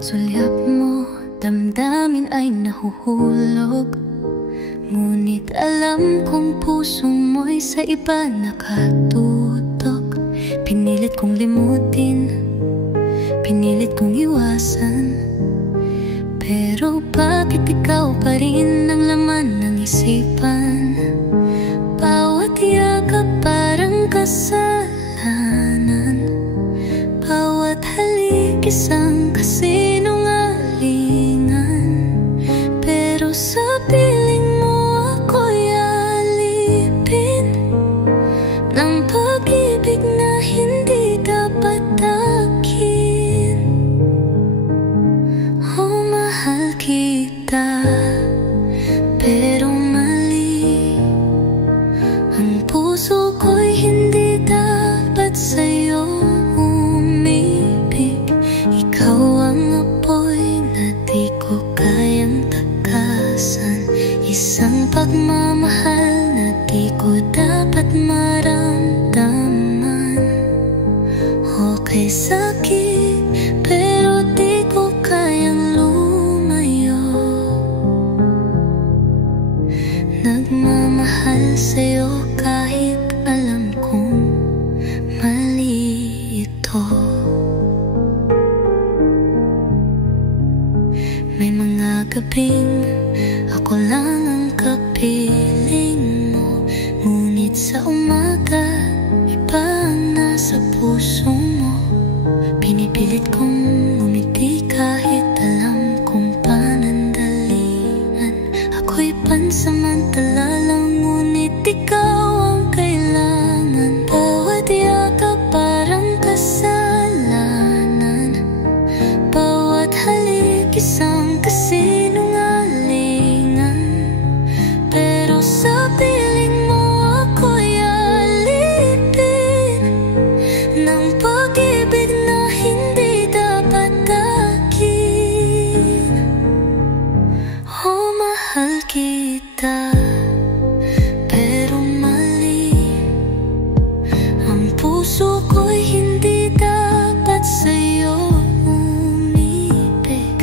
bawat sulyap mo, damdamin ay nahuhulog. Ngunit alam kong puso mo'y sa iba nakatutok. Pinilit kong limutin, pinilit kong iwasan, pero bakit ikaw pa rin ang laman ng isipan? Bawat yakap parang kasalanan, bawat halik isang kasinungalingan. Pero sa piling mo ako'y alipin ng pag-ibig na hindi dapat akin. Oh, mahal kita, pero mali. Ang puso ko'y hindi dapat sa'yo umibig. Ikaw ang apoy na di ko kayang takasan, isang pagmamahal na di ko dapat maramdaman. Okay, sakit, pero di ko kayang lumayo. Nagmamahal sa'yo kahit alam kong mali ito. May mga gabing ako lang ang kapiling mo, ngunit sa umaga iba ang nasa puso mo. Pinipilit kong umiti kahit alam kong panandalian. Ako'y pansamantala lang, ngunit ikaw ang kailangan. Bawat yakap parang kasalanan, bawat halik isang kasinungalingan. Pero sa piling mo ako'y alipin ng pag-ibig na hindi dapat akin. Oh, mahal kita, pero mali. Ang puso ko'y hindi dapat sa'yo umibig.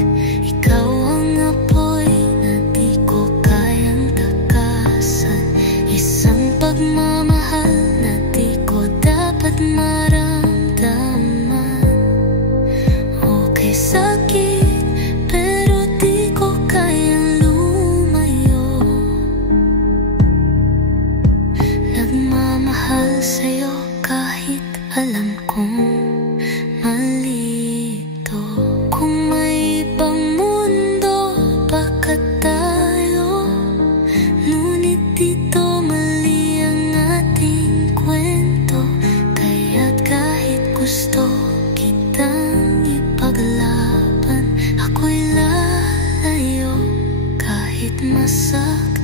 Ikaw ang apoy na di ko kayang takasan, isang pagmamahal na di ko dapat maramdaman. Okay, sakit, pero di ko kayang lumayo. Nagmamahal sa'yo kahit alam kong mali ito. Kung may ibang mundo baka tayo, ngunit dito mali ang ating kwento. Kaya't kahit gusto kitang ipaglaban, ako'y lalayo kahit masakit.